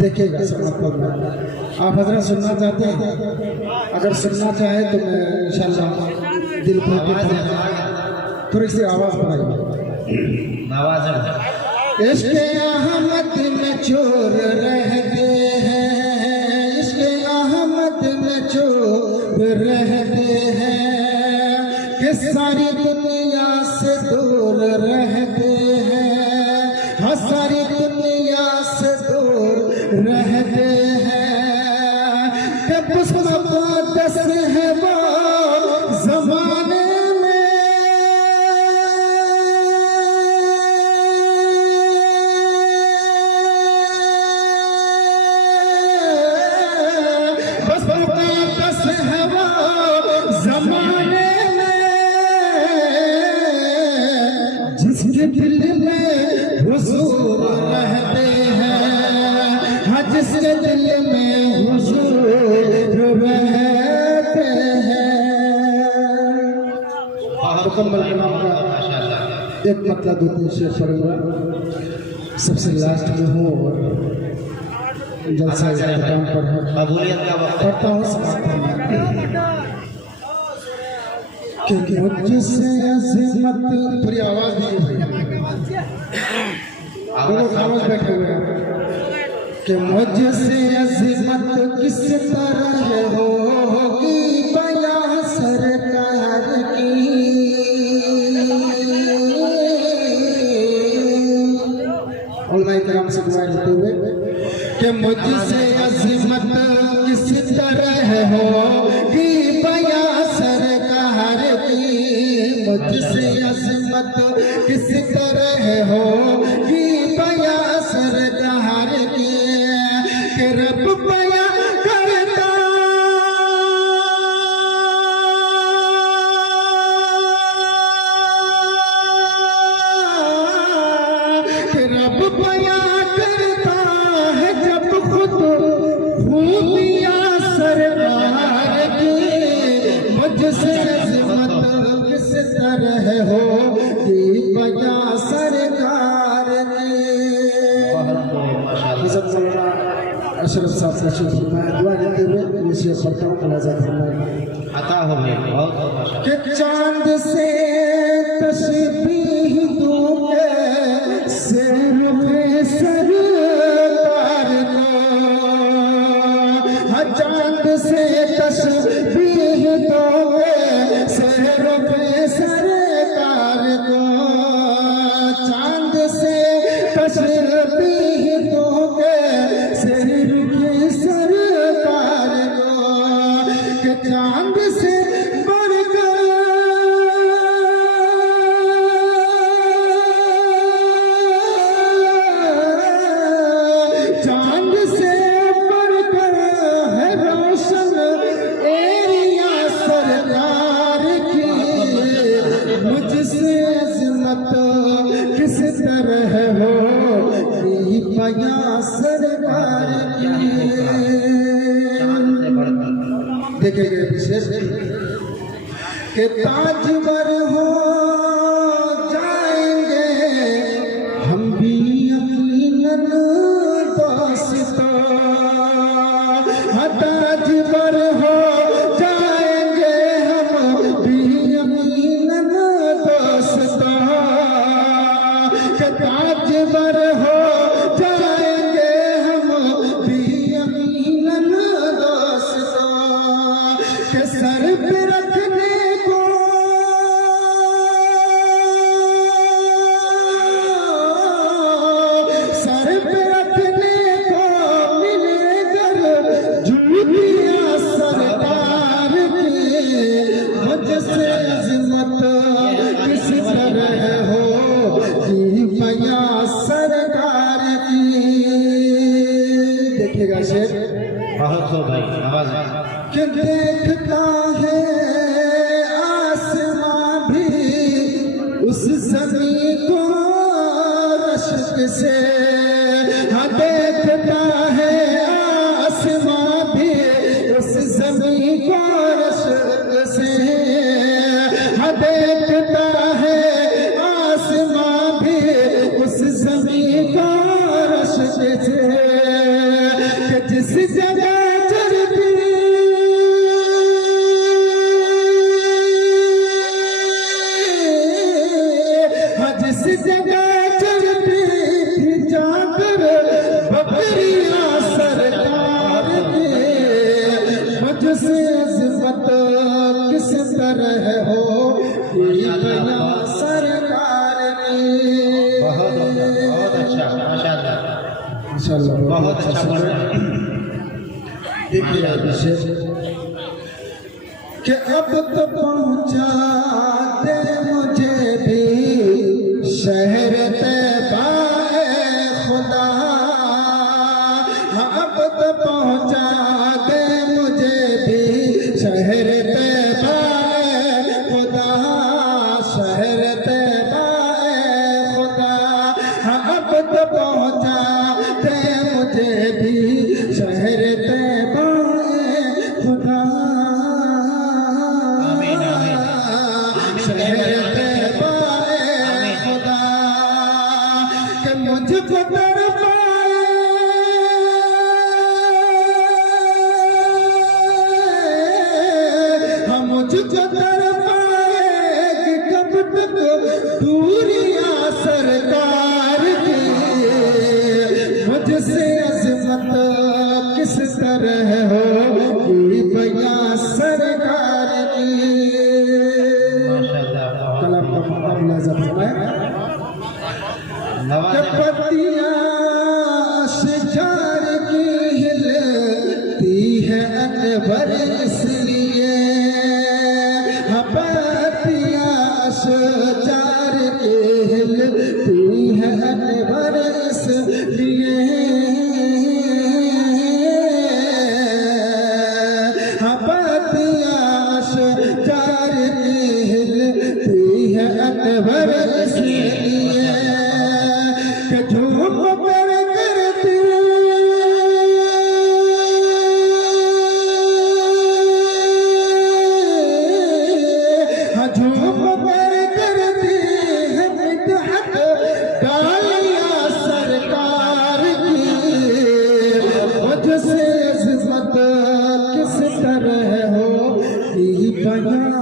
देखिएगा समापन में। आप हजरत सुनना चाहते हैं? अगर सुनना चाहे तो मैं इंशाल्लाह दिल खोल के थोड़ी सी आवाज़ बढ़ाइए। इश्क़ अहमद में चोर रहते हैं, इश्क़ अहमद में चोर रहते हैं कि सारी दुनिया से दूर रहते हैं, हाँ सारी दुनिया से दूर रहते हैं। कब मुक़द्दस है वो ज़माने जिसके दिल में हुजूर रहते हैं, हाँ जिसके दिल में हुजूर रहते हैं। मुकम्मल कलाम का एक मतलब दो तीन शेर पढ़ूंगा, सबसे लास्ट में हूँ और जलसा काम पर है पढ़ता हूँ क्योंकि मुझसे अज़मत थोड़ी आवाज़ दी लोग खामोश बैठे हुए हैं कि मुझसे अज़मत किस तरह होगी बयां सरकार की। उलमा इकराम से दुआ लेते हुए कि मुझसे अज़मत किस तरह होगी बयां सरकार की, मुझसे अज़मत किस तरह होगी बयां सरकार की कि रब बयां करता कि रब बयां करता है जब खुद खूबियां सरकार की। मुझसे अज़मत किस तरह होगी बयां सरकार की। अशरफ साहब से शुक्रिया दुआ लेते हुए ये पढ़ता हूँ मुलाज़ा फरमाएं। अता हो गई बहुत बहुत कि चांद से तशबीह दूंगे सिर सरकार को, हाँ चांद से तशबीह दूंगे सिर सरकार को, चांद से तशबीह दूंगे सिर सरकार को कि चांद से चांद से बढ़कर है रोशन एरिया सरकार की। मुझसे अज़मत किस तरह होगी बयां सरकार की। देखेंगे विशेष कि ताजवर हो जाएंगे हम भी यकीनन दास्तां, हाँ ताजवर हो जाएंगे हम भी यकीनन दास्तां, कि ताजवर हो जाएंगे हम भी यकीनन दास्तां, कि सर पे रखने को सर पे रखने को मिलेगर जूतियां सरकार की। मुझसे अज़मत किस तरह होगी बयां सरकार की। देखिएगा शेर बहुत हो भाई आवाज कि देखता है आसमां भी उस ज़मीं को रश्क से, हाँ देखता है आसमां भी उस ज़मीं को रश्क से, हाँ देखता है आसमां भी उस ज़मीं को रश्क से। जगह चलती थी जाकर बकरियां सरकार की, मुझसे अज़मत किस तरह हो बयां सरकार की। बहुत अच्छा, माशाल्लाह, माशाल्लाह बहुत अच्छा बोल रहे हैं। देखिए अभिषेक कि अब तो पहुंचा दे मुझे भी शहर तैबा ए खुदा, अब तो पहुंचा दे मुझे भी शहर तैबा ए खुदा, शहर तैबा ए खुदा, अब तो पहुंचा दे मुझे भी शहर तैबा ए खुदा, मुझको तड़पाए हम मुझको तड़पाए कि कब तक दूरियां सरकार की, मुझसे अज़मत किस तरह हो बयां सरकार की। माशाल्लाह, कलाम का मुकाबला ज़माना है। पत्तियां शिकार की हिलती है अनवर इसलिए, पत्तियां शिकार की हिलती है अनवर इसलिए, पत्तियां शिकार की हिलती है अनवर इसलिए, झूम पर करती झूम पर करती है मिटहत डालिया सरकार की, मुझसे अज़मत किस तरह हो बयां